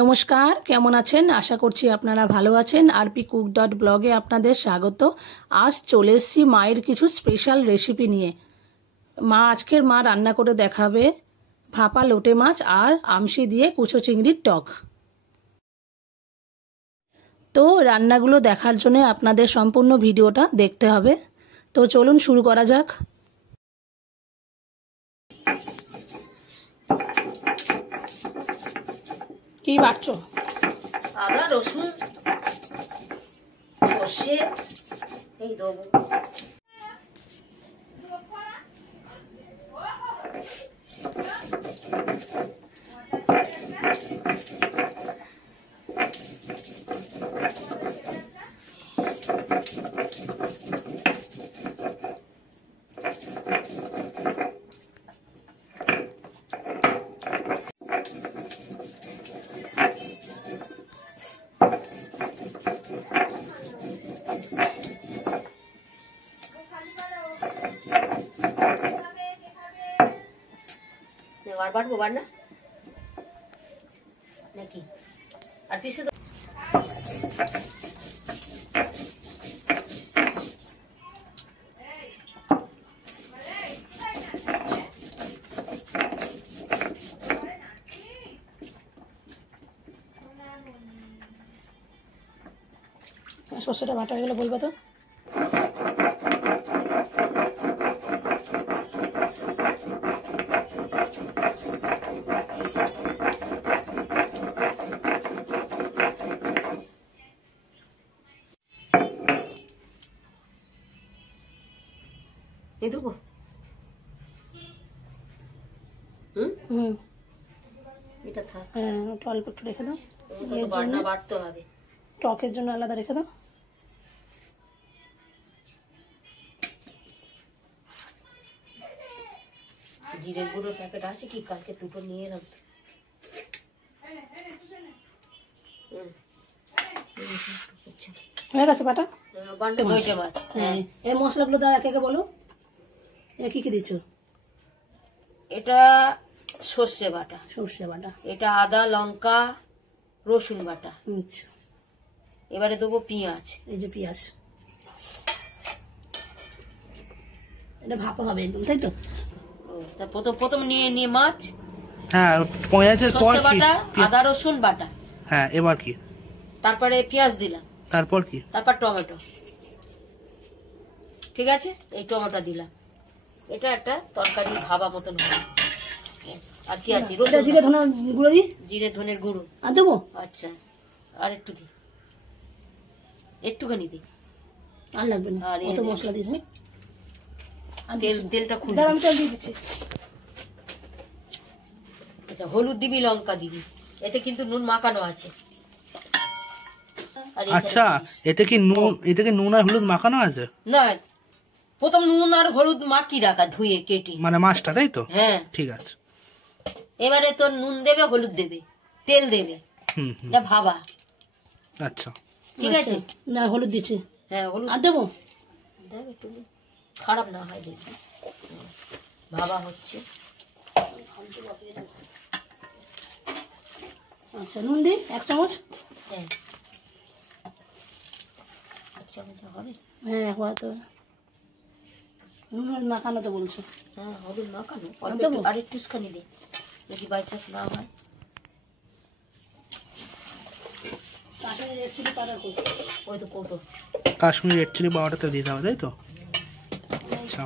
নমস্কার, কেমন আছেন? আশা করছি আপনারা ভালো আছেন। rpcook.blog-এ আপনাদের স্বাগত। আজ চলে এসেছি মায়ের কিছু স্পেশাল রেসিপি নিয়ে। আজকের মা রান্না করে দেখাবে ভাপা লোটে মাছ আর আমশি দিয়ে কুচো চিংড়ির টক। তো রান্নাগুলো দেখার জন্য আপনাদের সম্পূর্ণ ভিডিওটা দেখতে হবে। তো চলুন শুরু করা যাক। কি বাটছো? আদা রসুন সর্ষে এই দেবো। বাটবো বাট না নাকি আর পিছু সর্ষেটা বাটা হয়ে গেলে বলবে তো। দেবো। এটা থাক। হ্যাঁ, ওটা অল্প একটু রেখে দাও। বাটতে হবে, টকের জন্য আলাদা রেখে দাও। জিরের গুঁড়োর প্যাকেট আছে কি? কালকে দুটো নিয়ে এলাম। হয়ে গেছে বাটা? এই মশলাগুলো দাও, একে একে বলো। কি কি দিচ্ছ? এটা সর্ষে বাটা, এটা আদা লঙ্কা রসুন বাটা। আচ্ছা, এবারে দেবো পেঁয়াজ। এই যে পেঁয়াজ, এটা ভাপা হবে একদম, তাই তো? প্রথম নিয়ে মাছ, হ্যাঁ, সর্ষে বাটা আদা রসুন বাটা। হ্যাঁ, এবার কি? তারপরে পেঁয়াজ দিলাম। তারপর কি? তারপর টমেটো। ঠিক আছে, এই টমেটো দিলাম। এটা একটা তরকারি ভাবা মতন হবে। আর কি আছে? জিরে ধনে গুঁড়ো দিই। জিরে ধনের গুঁড়ো আর দেবো? আচ্ছা, আর একটু দিই, একটুখানি দিই, আর লাগবে না। আর কত মশলা দিস? তেলটা খুলে আমি তেল দিয়ে দিচ্ছি। আচ্ছা, হলুদ দিবি, লঙ্কা দিবি। এতে কিন্তু নুন মাখানো আছে। আচ্ছা, এতে কি নুন আর হলুদ মাখানো আছে? না, প্রথম নুন আর হলুদ মাখি রাখা, ধুয়ে কেটে, মানে মাছটা, তাই তো? হ্যাঁ, ঠিক আছে। এবারে তোর নুন দেবে, হলুদ দেবে, তেল দেবে। এটা ভাবা। আচ্ছা, ঠিক আছে। না, হলুদ দিচ্ছি। হ্যাঁ, হলুদ আর দেবো? দেখ, একটু খারাপ না হয় দেখি। ভাবা হচ্ছে। আচ্ছা, নুন দিই 1 চামচ। হ্যাঁ, 1 চামচ হবে। হ্যাঁ, হয়তো নুন মাখানো তো বলছো। হ্যাঁ, হলুদ মাখানো। আর একটু খানি দে, যদি বাই চান্স না হয়। ওই তো কৌটো কাশ্মীরি রেড চিলি পাউডারটা দিতে হবে, তাই তো? আচ্ছা,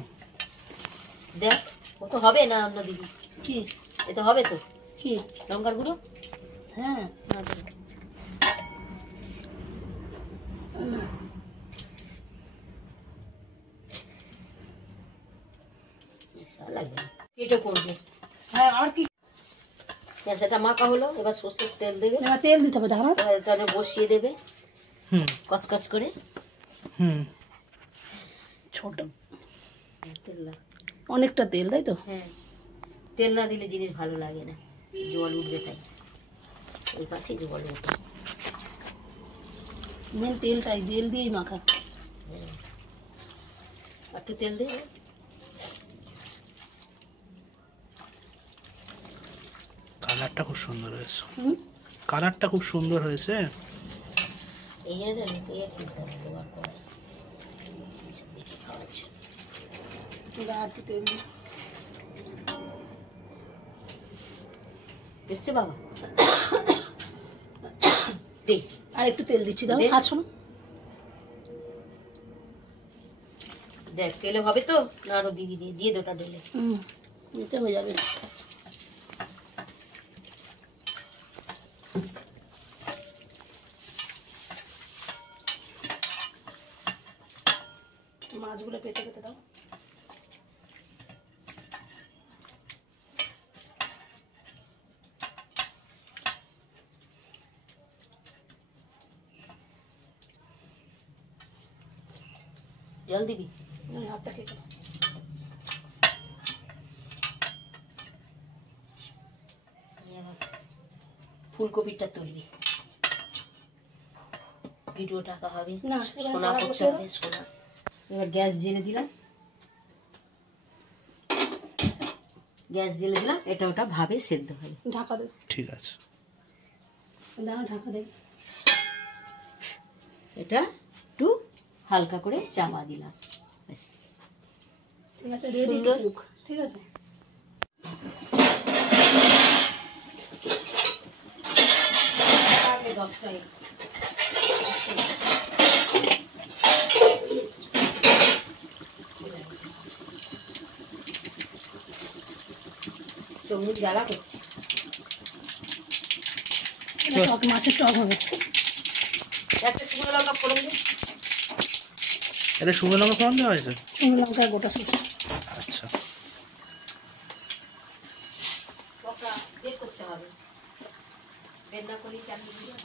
দেখ, ও তো হবে না, অন্য দিবি। কি এ তো হবে তো? কি লঙ্কার গুঁড়ো? হ্যাঁ, লাগবে না, কেটে করবো। হ্যাঁ, আর কি? সেটা মাখা হলো, এবার সর্ষের তেল দেবে। তেল দিতে হবে, দাঁড়া। এটা বসিয়ে দেবে কচকচ করে। ছোট তেল অনেকটা তেল, তাই তো? হ্যাঁ, তেল না দিলে জিনিস ভালো লাগে না, জল উঠবে, তাই ওই কাছে জল উঠবে। মেন তেলটাই, তেল দিয়েই মাখা। একটু তেল দেবে। কালারটা খুব সুন্দর হয়েছে। কালারটা খুব সুন্দর হয়েছে। এই আর কিনতে হবে তোমার করে দেখি খাওয়াচ্ছে। একটু তেল দিই। এসছে বাবা দে আর একটু তেল দিচ্ছি, দাও দে। হাত শোনো। দেখ তেলে হবে তো না আরো দিবি দিয়ে দোটা ঢেলে। এতে হয়ে যাবে। মাছগুলো পেটে পেটে দাও। জল দিবি হাতটা কেটে দাও। ফুলকপিটা তুলবি, ভিডিও টাকা হবে না, সোনা করতে হবে সোনা। এবার গ্যাস জেলে দিলাম, এটা ওটা ভাবে সেদ্ধ হবে। ঢাকা দে। ঠিক আছে, দাও ঢাকা দে। এটা একটু হালকা করে চাপা দিলাম, ব্যাস। ঠিক আছে, রেডি সুন্দর। কুক। ঠিক আছে, চমুচ জ্বালা করছি। টক মাছের টক হবে। একটা শুকনো লঙ্কা ফোড়ন দিই। এটা শুকনো লঙ্কা ফোড়ন দেওয়া হয়েছে? শুকনো লঙ্কা গোটা সরষে। আচ্ছা, লঙ্কা বের করতে হবে, বের না করলে চাটনি দিয়ে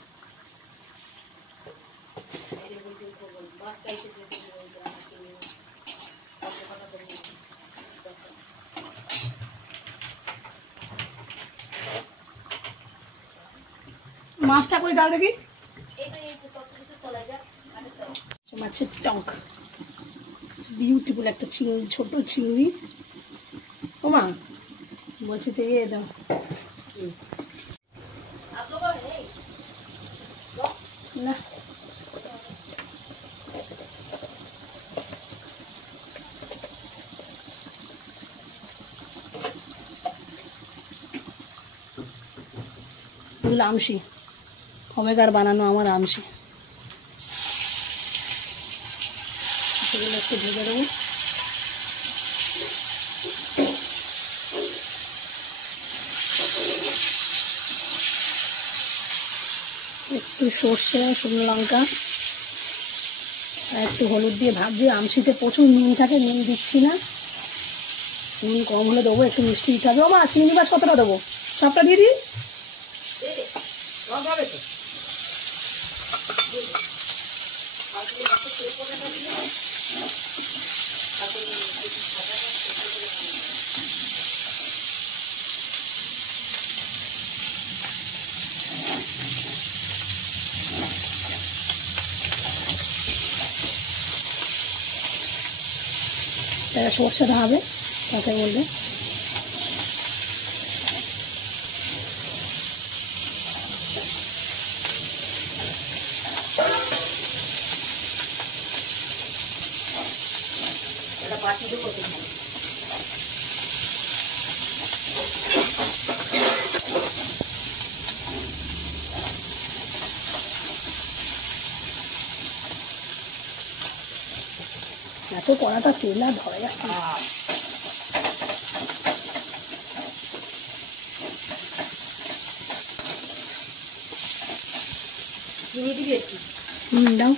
মাছটা করে দাও দেখি। মাছের টক বিউটিফুল একটা চিংড়ি, ছোট চিংড়ি। ও মা বলছে যে ইয়ে দাও। না আমসি কবেকার বানানো আমার আমসি। সেগুলো একটু ভেজে দেবো। একটু সর্ষে, শুকনো লঙ্কা আর একটু হলুদ দিয়ে ভাবছি। আমসিতে প্রচুর নুন থাকে, নুন দিচ্ছি না। নুন কম হলে দেবো, একটু মিষ্টি দিতে হবে। ও মা চিংড়ি মাছ কতটা দেবো? সবটা দিয়ে দিই। সর্ষেটা হবে তাতে বললে। এত কড়াটা তেল আর ধরা যাচ্ছে না। চিনি দিবি একটু? দাও।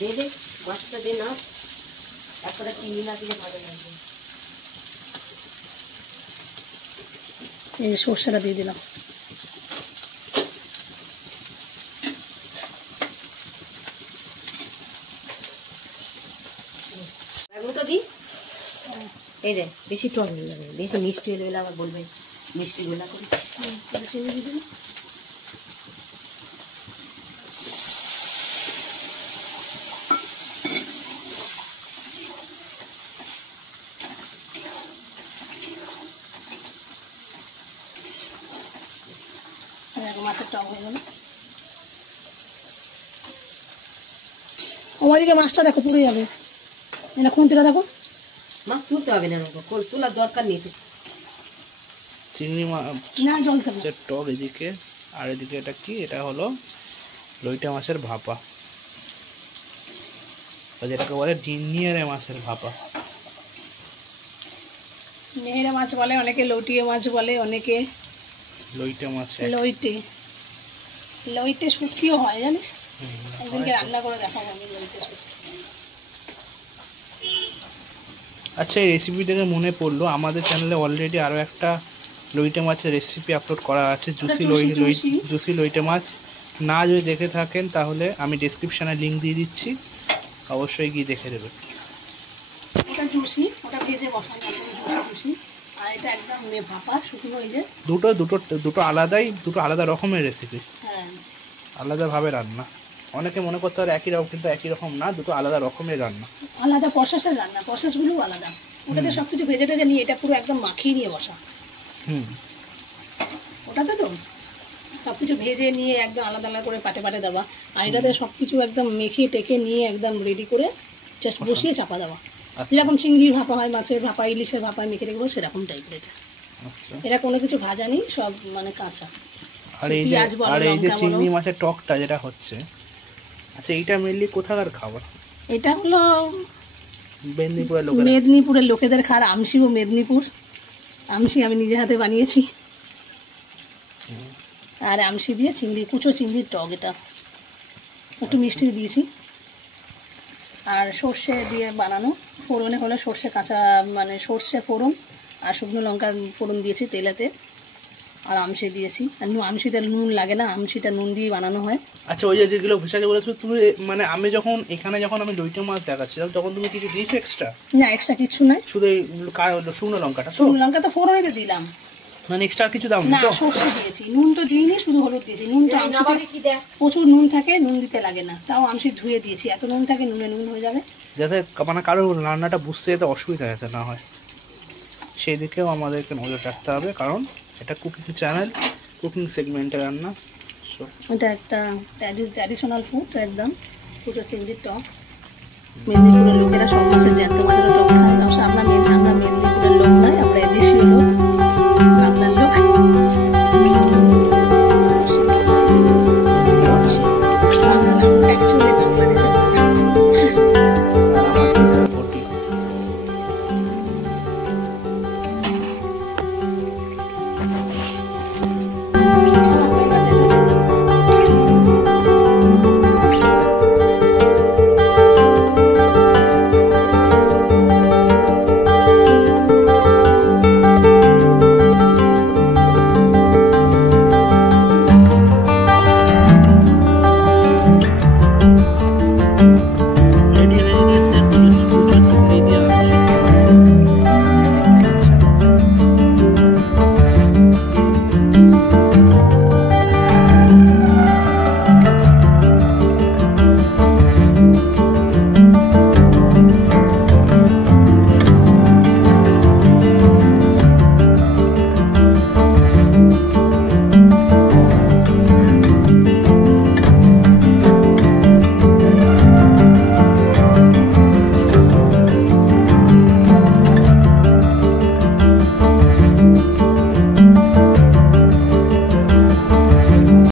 দে দে, মাছটা দে না, একটা চিনি না দিলে ভালো লাগবে। এই সর্ষেটা দিয়ে দিলাম। এগুলো দিই। এই রে বেশি টক হয়ে যাবে, বেশি মিষ্টি হলে আবার বলবে মিষ্টি গোলা করি। চিনি দিয়ে দিলাম। মাছের টক হয়ে গেল। ওইদিকে মাছটা দেখো পুড়ে যাবে, এটা খুন্তিটা দেখো। মাছ তুলতে হবে না, তোলার দরকার নেই। চিংড়ি মাছ না জল খাবে টক এদিকে, আর এদিকে এটা কি, এটা হলো লইটা মাছের ভাপা, যেটাকে বলে ডিনিয়ারে মাছের ভাপা। নেহেরা মাছ বলে অনেকে, লটিয়ে মাছ বলে অনেকে, লইটা মাছ লইটে লইটে শুটকিও হয় জানিস, একদিনকে রান্না করে দেখাবো আমি লইটে শুটকি। আচ্ছা, এই রেসিপি থেকে মনে পড়লো, আমাদের চ্যানেলে অলরেডি আরও একটা লইটে মাছের রেসিপি আপলোড করা আছে, জুসি লইটে মাছ। না যদি দেখে থাকেন তাহলে আমি ডেসক্রিপশানে লিঙ্ক দিয়ে দিচ্ছি, অবশ্যই গিয়ে দেখে দেবে। ওটা জুসি, ওটা ভেজে বসানো জুসি, আর এটা একদম ভাপা শুকনো। এই যে দুটো আলাদাই, দুটো আলাদা রকমের রেসিপি, হ্যাঁ আলাদাভাবে রান্না। অনেকে মনে করতে পারে একই রকম, কিন্তু একই রকম না, দুটো আলাদা রকমের রান্না, আলাদা প্রসেসের রান্না, প্রসেসগুলোও আলাদা। ওটাতে সব কিছু ভেজে টেজে নিয়ে এটা পুরো একদম মাখিয়ে নিয়ে বসা। ওটাতে তো সব কিছু ভেজে নিয়ে একদম আলাদা আলাদা করে পাটে পাটে দেওয়া, আর এটাতে সব কিছু একদম মেখে টেকে নিয়ে একদম রেডি করে জাস্ট বসিয়ে চাপা দেওয়া। যেরকম চিংড়ির ভাপা হয়, মাছের ভাপা, ইলিশের ভাপা মেখে রেখে সেরকম টাইপের এটা। এটা কোনো কিছু ভাজা নেই, সব মানে কাঁচা। আর এই যে চিংড়ি মাছের টকটা যেটা হচ্ছে, আচ্ছা এইটা মেনলি কোথাকার খাবার? এটা হলো মেদিনীপুরের মেদিনীপুরের লোকেদের খাবার। আমশিও মেদিনীপুর, আমশি আমি নিজে হাতে বানিয়েছি। আর আমশি দিয়ে চিংড়ি, কুচো চিংড়ির টক, এটা একটু মিষ্টি দিয়েছি। আর সর্ষে দিয়ে বানানো, ফোড়নে হলো সর্ষে কাঁচা, মানে সর্ষে ফোড়ন আর শুকনো লঙ্কা ফোড়ন দিয়েছি তেলেতে, আর আমশি দিয়েছি। আর আমশিতে নুন লাগে না, আমশিটা নুন দিয়ে বানানো হয়। আচ্ছা, ওই যেগুলো ভেসাকে বলেছো তুমি, মানে আমি যখন এখানে আমি লইটে মাছ দেখাচ্ছিলাম তখন তুমি কিছু দিয়েছো এক্সট্রা? না, এক্সট্রা কিছু নাই, শুধু শুকনো লঙ্কাটা। শুকনো লঙ্কা তো ফোড়নে দিলাম, মানে এক্সট্রা কিছু দাও না, সর্ষে দিয়েছি, নুন তো দিইনি, শুধু হলুদ দিয়েছি। নুন তো আমশিতে প্রচুর নুন থাকে, নুন দিতে লাগে না, তাও আমশি ধুয়ে দিয়েছি, এত নুন থাকে, নুনে নুন হয়ে যাবে, যাতে মানে কারো রান্নাটা বুঝতে যাতে অসুবিধা যাতে না হয়, সেই দিকেও আমাদেরকে নজর রাখতে হবে, কারণ এটা কুকিং চ্যানেল, কুকিং সেগমেন্টের রান্না। এটা একটা ট্র্যাডিশনাল ফুড একদম, কুচো চিংড়ির টক। মেদিনীপুরের লোকেরা সব মাছের জ্যান্ত